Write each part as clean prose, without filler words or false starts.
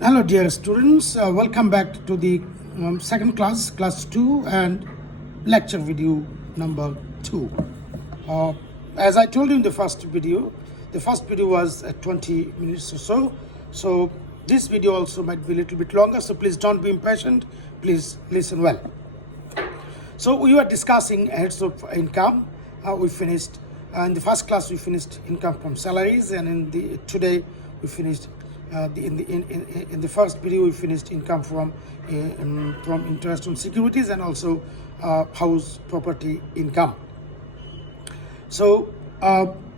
Hello dear students, welcome back to the second class, class 2 and lecture video number 2. Uh, as I told you in the first video was 20 minutes or so. So this video also might be a little bit longer, so please don't be impatient, please listen well. So we were discussing heads of income. We finished in the first class. We finished income from salaries, and today we finished in the first video we finished income from interest on securities and also house property income. So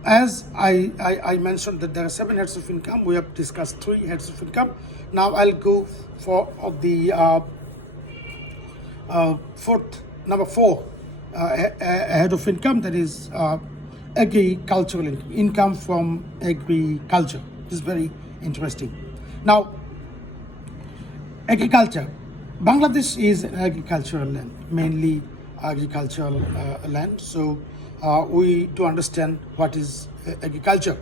as I mentioned that there are 7 heads of income, we have discussed 3 heads of income. Now I'll go for the number 4 head of income, that is agricultural income from agriculture. This is very interesting. Now, agriculture. Bangladesh is an agricultural land, mainly agricultural land. So we do understand what is agriculture.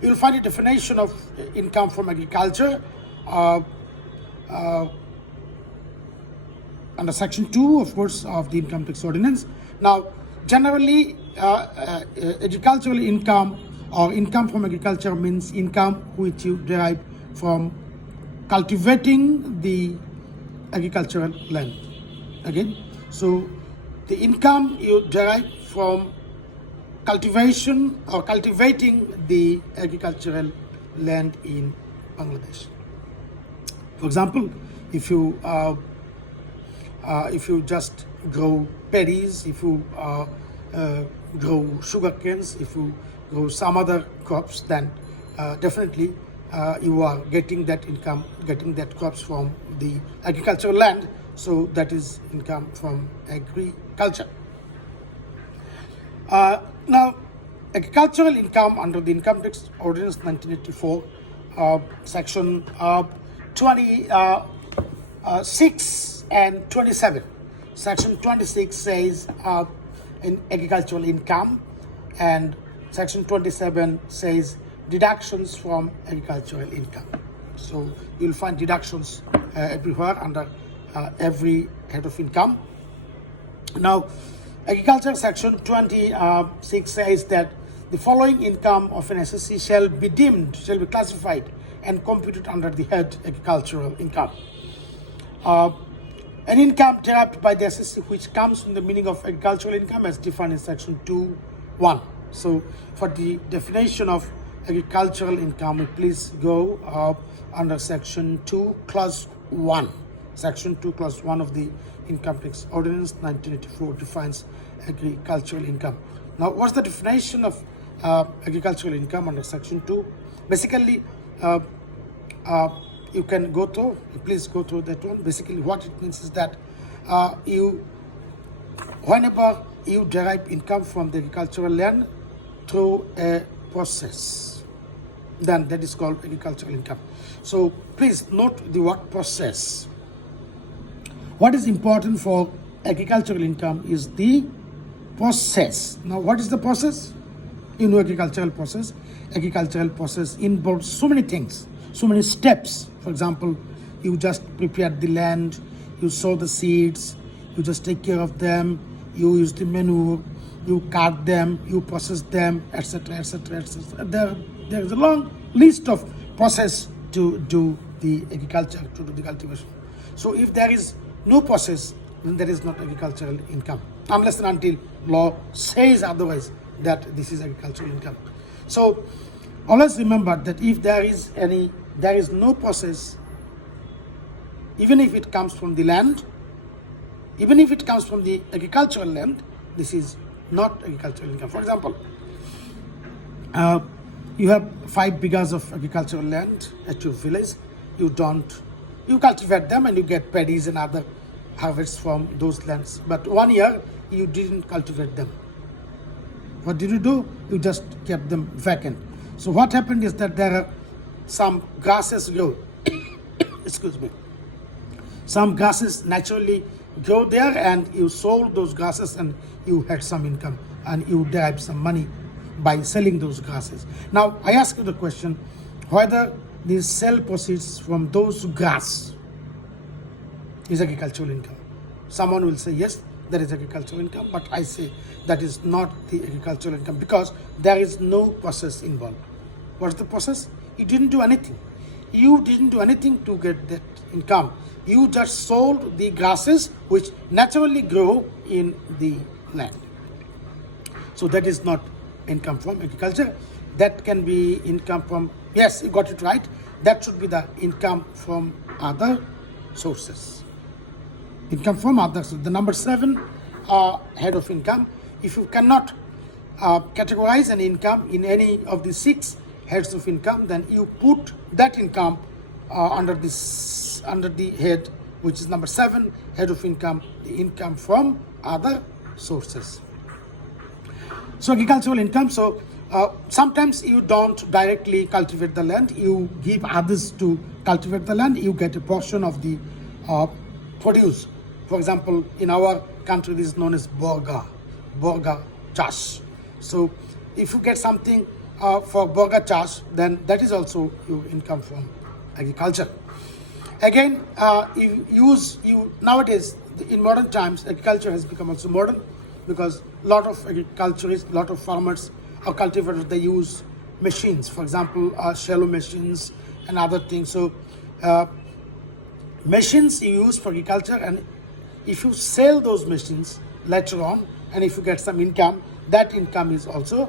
You'll find a definition of income from agriculture under section 2, of course, of the income tax ordinance. Now, generally, agricultural income or income from agriculture means income which you derive from cultivating the agricultural land. Again, so the income you derive from cultivation or cultivating the agricultural land in Bangladesh. For example, if you just grow paddies, if you grow sugar canes, if you grow some other crops, then definitely you are getting that income, getting that crops from the agricultural land. So that is income from agriculture. Now, agricultural income under the Income Tax Ordinance 1984, section 26 and 27. Section 26 says in agricultural income, and section 27 says deductions from agricultural income. So you'll find deductions everywhere under every head of income. Now, agriculture section 26 says that the following income of an SSC shall be classified and computed under the head agricultural income. An income derived by the SSC which comes from the meaning of agricultural income as defined in section 2(1). So for the definition of agricultural income, please go under section 2 clause 1. Section 2 clause 1 of the Income Tax Ordinance 1984 defines agricultural income. Now, what's the definition of agricultural income under section 2? Basically, you can go through, please go through that one. Basically, what it means is that whenever you derive income from the agricultural land through a process, then that is called agricultural income. So please note the word process. What is important for agricultural income is the process. Now, what is the process? You know, agricultural process. Agricultural process involves so many things, so many steps. For example, you just prepare the land, you sow the seeds, you just take care of them, you use the manure, you cut them, you process them, etc., etc., etc. There is a long list of process to do the agriculture, to do the cultivation. So if there is no process, then there is not agricultural income, unless and until law says otherwise that this is agricultural income. So always remember that if there is no process, even if it comes from the land, even if it comes from the agricultural land, this is not agricultural income. For example, you have 5 bighas of agricultural land at your village. You cultivate them and you get paddies and other harvests from those lands. But 1 year you didn't cultivate them. What did you do? You just kept them vacant. So what happened is that there are some grasses grow. Excuse me. Some grasses naturally grow there, and you sold those grasses and you had some income and you derived some money by selling those grasses. Now, I ask you the question, whether the sale proceeds from those grass is agricultural income. Someone will say, yes, that is agricultural income, but I say that is not the agricultural income because there is no process involved. What's the process? You didn't do anything. You didn't do anything to get that income. You just sold the grasses which naturally grow in the land. So that is not income from agriculture. That can be income from, yes, you got it right. That should be the income from other sources. Income from other sources. The number 7 head of income. If you cannot categorize an income in any of the 6 heads of income, then you put that income under the head which is number 7 head of income, the income from other sources. So agricultural income. So sometimes you don't directly cultivate the land, you give others to cultivate the land, you get a portion of the produce. For example, in our country this is known as borga chash. So if you get something for borga chash, then that is also your income from agriculture. Again, nowadays in modern times agriculture has become also modern because a lot of agriculturists, a lot of farmers or cultivators, they use machines, for example shallow machines and other things. So machines you use for agriculture, and if you sell those machines later on and if you get some income, that income is also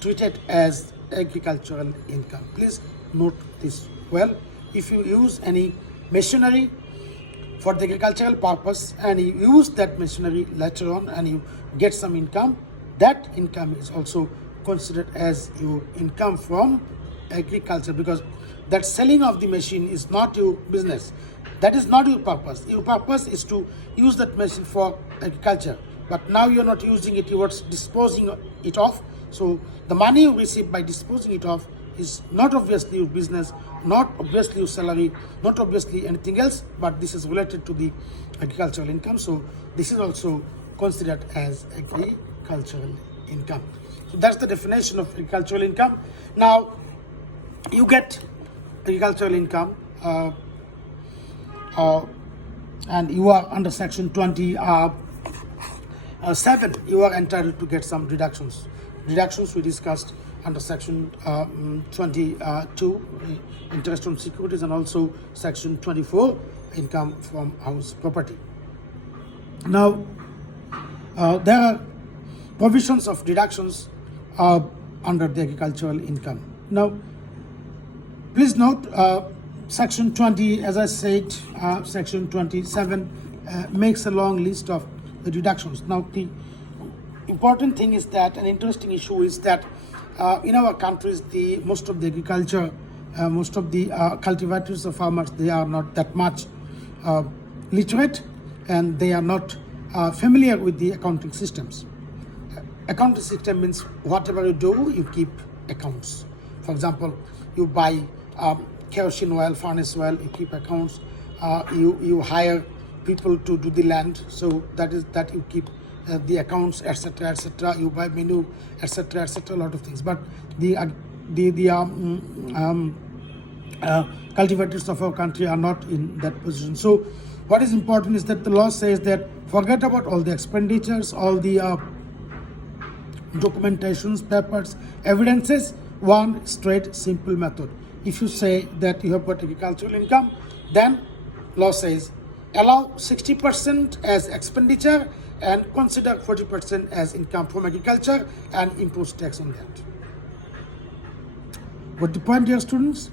treated as agricultural income. Please note this well. If you use any machinery for the agricultural purpose and you use that machinery later on and you get some income, that income is also considered as your income from agriculture, because that selling of the machine is not your business. That is not your purpose. Your purpose is to use that machine for agriculture, but now you're not using it, you're disposing it off. So the money you receive by disposing it off is not obviously your business, not obviously your salary, not obviously anything else, but this is related to the agricultural income. So this is also considered as agricultural income. So that's the definition of agricultural income. Now you get agricultural income and you are under section 27, you are entitled to get some deductions. Deductions we discussed under section 22, interest on securities, and also section 24, income from house property. Now there are provisions of deductions under the agricultural income. Now please note section 20, as I said, section 27 makes a long list of the deductions. Now the important thing is that, an interesting issue is that in our countries, most of the agriculture, most of the cultivators or farmers, they are not that much literate, and they are not familiar with the accounting systems. Accounting system means whatever you do, you keep accounts. For example, you buy kerosene oil, furnace oil, you keep accounts. You hire people to do the land, so that you keep the accounts, etc., etc. You buy menu, etc., etc. A lot of things. But the cultivators of our country are not in that position. So what is important is that the law says that forget about all the expenditures, all the documentations, papers, evidences. One straight, simple method. If you say that you have got agricultural income, then law says allow 60% as expenditure and consider 40% as income from agriculture and impose tax on that. What the point, dear students?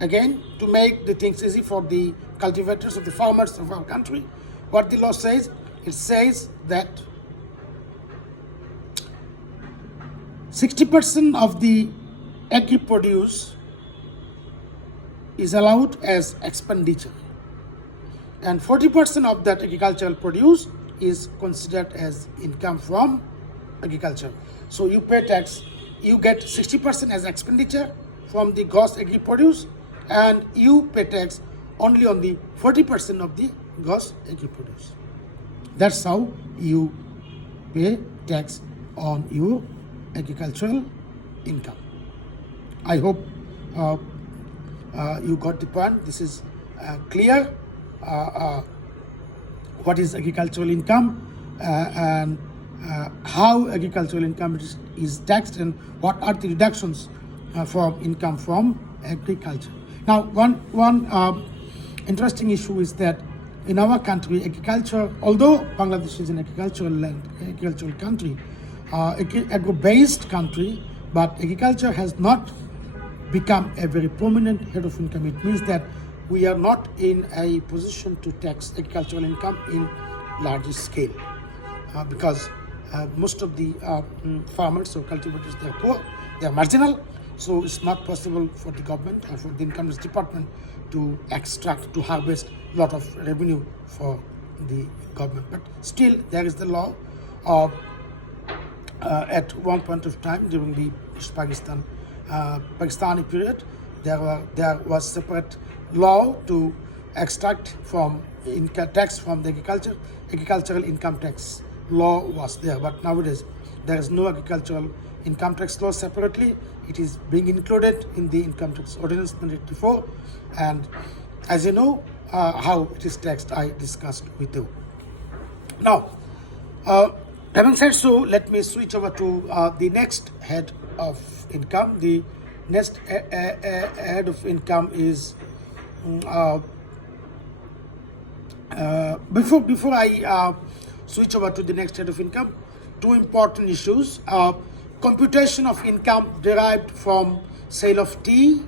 Again, to make the things easy for the cultivators of the farmers of our country, what the law says, it says that 60% of the agri produce is allowed as expenditure, and 40% of that agricultural produce is considered as income from agriculture. So you pay tax, you get 60% as expenditure from the gross agri produce, and you pay tax only on the 40% of the gross agri produce. That's how you pay tax on your agricultural income. I hope you got the point. This is clear. What is agricultural income and how agricultural income is taxed, and what are the reductions from income from agriculture. Now, one interesting issue is that in our country, agriculture, although Bangladesh is an agricultural country, agro-based country, but agriculture has not become a very prominent head of income. It means that we are not in a position to tax agricultural income in large scale because most of the farmers or cultivators, they are poor, they are marginal, so it's not possible for the government or for the income tax department to extract, to harvest a lot of revenue for the government. But still, there is the law of at one point of time during the Pakistani period, there was separate law to extract from tax from the agricultural income tax law was there. But nowadays there is no agricultural income tax law separately. It is being included in the income tax ordinance 1984, and as you know how it is taxed, I discussed with you. Now, having said so, let me switch over to the next head of income. The next head of income is before I switch over to the next head of income, two important issues. Computation of income derived from sale of tea,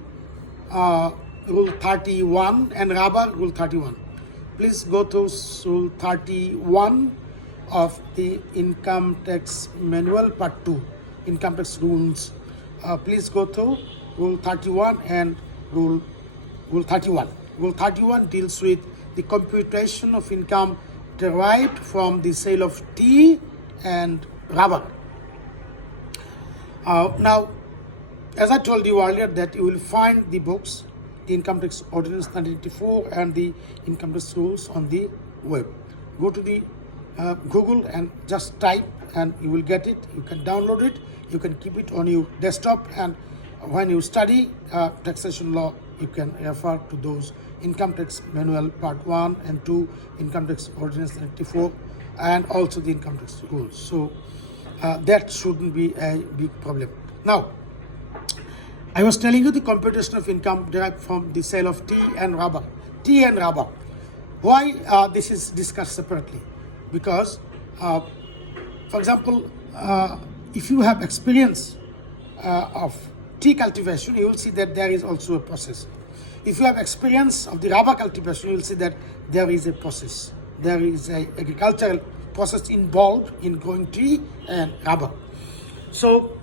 Rule 31, and rubber, Rule 31. Please go to Rule 31 of the Income Tax Manual, Part 2, Income Tax Rules. Please go to Rule 31 and Rule 31. Rule 31 deals with the computation of income derived from the sale of tea and rubber. Now, as I told you earlier, that you will find the books, the Income Tax Ordinance 1984 and the Income Tax Rules on the web. Go to the Google and just type and you will get it. You can download it. You can keep it on your desktop, and when you study taxation law, you can refer to those Income Tax Manual Part 1 and 2, Income Tax Ordinance 1984, and also the Income Tax Rules. So that shouldn't be a big problem. Now, I was telling you the computation of income derived from the sale of tea and rubber. Tea and rubber. Why this is discussed separately? Because, for example, if you have experience of tea cultivation, you will see that there is also a process. If you have experience of the rubber cultivation, you will see that there is a process. There is a agricultural process involved in growing tea and rubber. So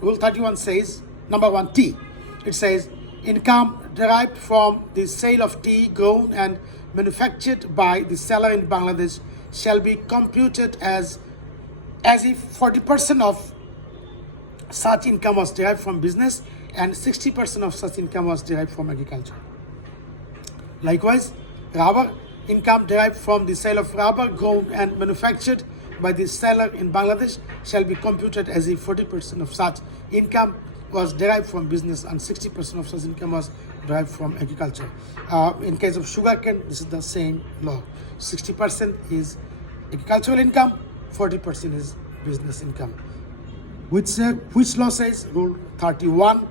Rule 31 says, number one, tea. It says, income derived from the sale of tea grown and manufactured by the seller in Bangladesh shall be computed as if 40% of such income was derived from business and 60% of such income was derived from agriculture. Likewise, rubber income derived from the sale of rubber grown and manufactured by the seller in Bangladesh shall be computed as if 40% of such income was derived from business and 60% of such income was derived from agriculture. In case of sugarcane, this is the same law. 60% is agricultural income, 40% is business income. Which law says? Rule 31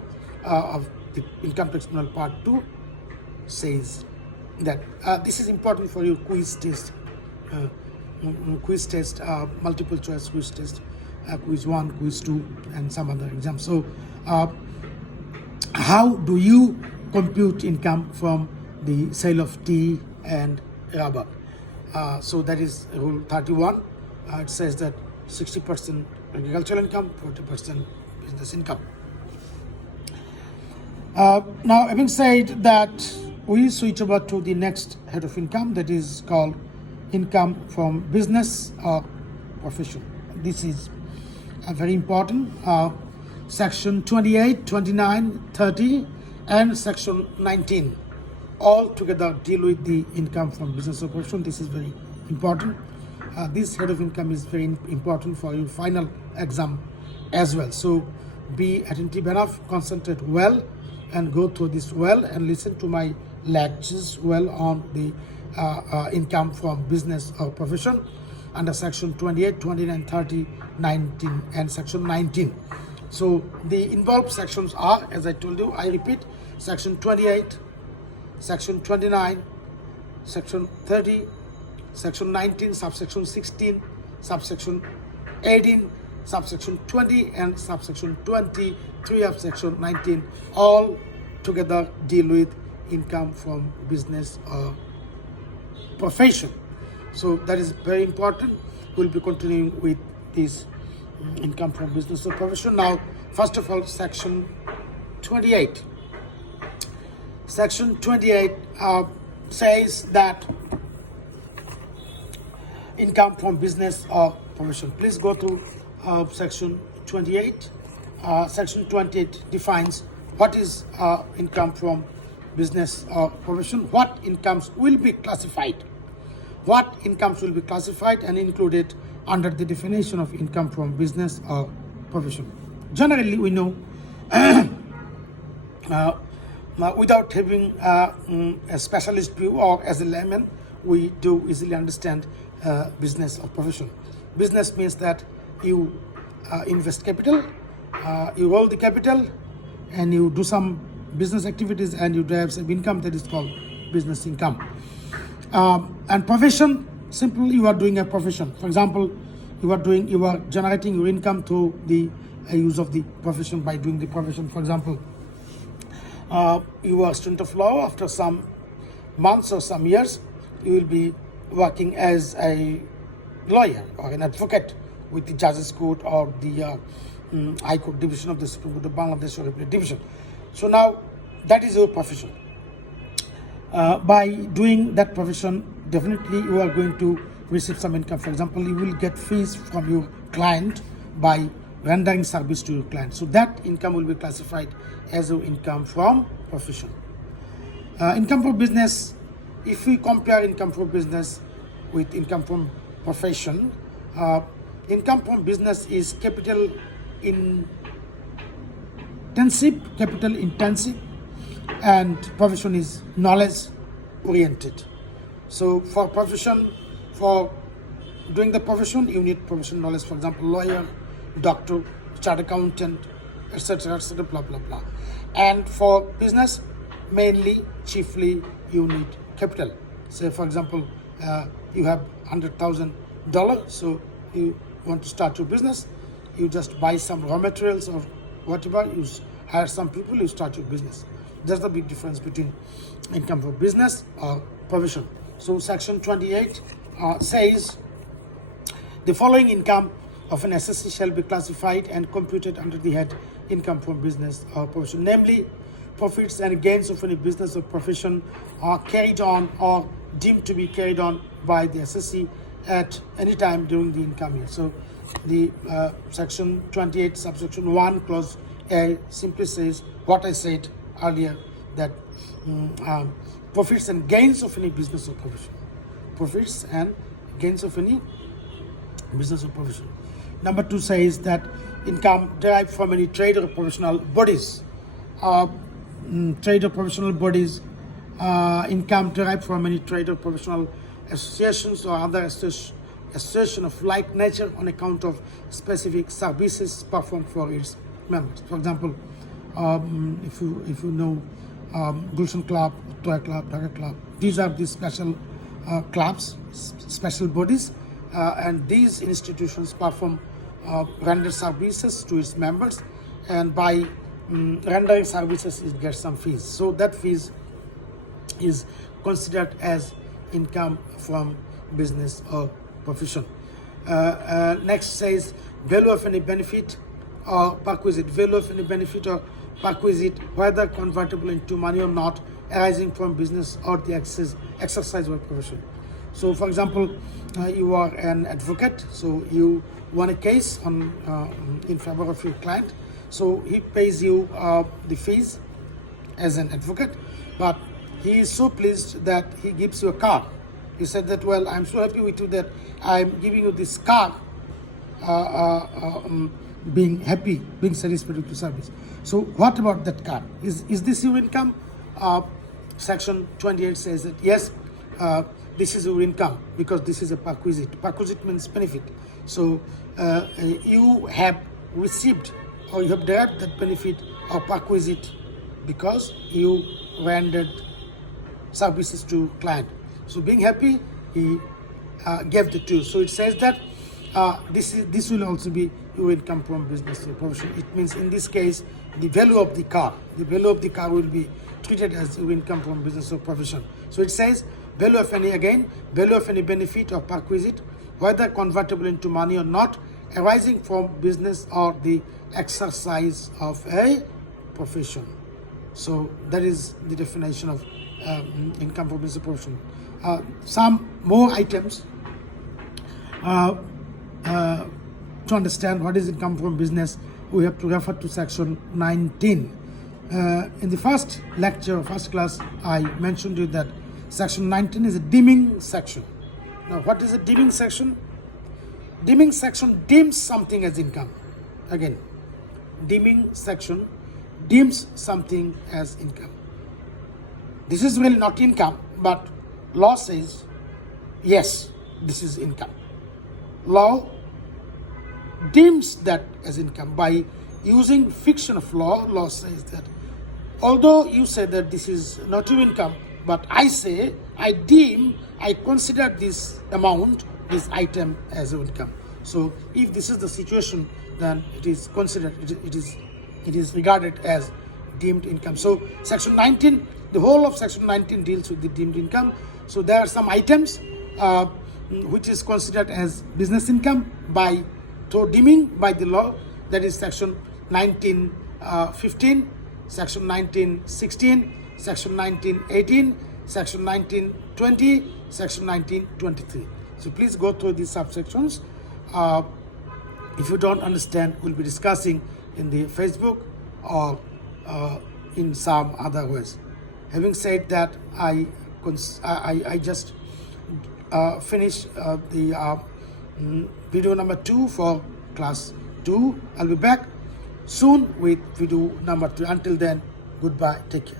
of the Income Tax Manual Part 2 says that this is important for your quiz test, multiple choice quiz test, quiz 1, quiz 2, and some other exams. So how do you compute income from the sale of tea and rubber? So that is Rule 31. It says that 60% agricultural income, 40% business income. Now, having said that, we switch over to the next head of income, that is called income from business or profession. This is very important. Section 28, 29, 30, and Section 19 all together deal with the income from business or profession. This is very important. This head of income is very important for your final exam as well. So be attentive enough, concentrate well and go through this well and listen to my lectures well on the income from business or profession under section 28, 29, 30, 19 and section 19. So the involved sections are, as I told you, I repeat, section 28, section 29, section 30, section 19, subsection 16, subsection 18, subsection 20 and subsection 23 of section 19, all together deal with income from business or profession. So that is very important. We'll be continuing with this income from business or profession. Now, first of all, section 28. Section 28 says that income from business or profession. Please go to section 28. Section 28 defines what is income from business or profession, what incomes will be classified. What incomes will be classified and included under the definition of income from business or profession. Generally, we know without having a specialist view or as a layman, we do easily understand business or profession. Business means that you invest capital, you roll the capital, and you do some business activities and you derive some income that is called business income. And profession, simply you are doing a profession. For example, you are generating your income through the use of the profession by doing the profession. For example, you are a student of law. After some months or some years, you will be working as a lawyer or an advocate with the Judges Court or the High Court Division of the Supreme Court of Bangladesh or Appellate Division. So now that is your profession. By doing that profession, definitely you are going to receive some income. For example, you will get fees from your client by rendering service to your client. So that income will be classified as your income from profession. Income from business, if we compare income from business with income from profession, income from business is capital intensive, and profession is knowledge oriented. So for profession, for doing the profession, you need professional knowledge. For example, lawyer, doctor, chartered accountant, etc., blah blah blah. And for business, mainly, chiefly, you need capital. Say, for example, you have $100,000, so you want to start your business. You just buy some raw materials or whatever. You hire some people. You start your business. That's the big difference between income for business or profession. So section 28 says the following income of an assessee shall be classified and computed under the head income from business or profession, namely profits and gains of any business or profession are carried on or deemed to be carried on by the assessee at any time during the income year. So the section 28 subsection 1 clause A simply says what I said earlier, that profits and gains of any business or profession. Profits and gains of any business or profession. Number 2 says that income derived from any trade or professional bodies. Trade or professional bodies, income derived from any trade or professional associations or other association of like nature on account of specific services performed for its members. For example, if you know Gulshan Club, Toy Club, Dhaka Club, these are the special clubs, special bodies, and these institutions perform render services to its members, and by rendering services it gets some fees. So that fees is considered as income from business or profession. Next says value of any benefit or perquisite. Value of any benefit or perquisite, whether convertible into money or not, arising from business or the exercise of profession. So for example, you are an advocate, so you won a case in favor of your client, so he pays you the fees as an advocate, but he is so pleased that he gives you a car. He said that, well, I'm so happy with you that I'm giving you this car being happy, being satisfied with your service. So what about that car? Is this your income? Section 28 says that yes, this is your income because this is a perquisite. Perquisite means benefit. So you have received or you have derived that benefit or perquisite because you rendered services to client. So being happy, he gave the two. So it says that this will also be your income from business or profession. It means in this case, the value of the car will be treated as your income from business or profession. So it says value of any benefit or perquisite, whether convertible into money or not, arising from business or the exercise of a profession. So that is the definition of income from business or profession. Some more items to understand what is income from business, we have to refer to section 19. In the first lecture, first class, I mentioned to you that section 19 is a deeming section. Now, what is a deeming section? Deeming section deems something as income. Again, deeming section deems something as income. This is really not income, but law says, yes, this is income. Law deems that as income by using fiction of law. Law says that although you say that this is not your income, but I say, I consider this amount, this item as your income. So if this is the situation, then it is considered, it is regarded as deemed income. So section 19, the whole of section 19 deals with the deemed income. So there are some items which is considered as business income through deeming by the law. That is section 1915, section 1916, section 1918, section 1920, section 1923. So please go through these subsections. If you don't understand, we'll be discussing in the Facebook or in some other ways. Having said that, I just finished the video number 2 for class 2. I'll be back soon with video number 3. Until then, goodbye. Take care.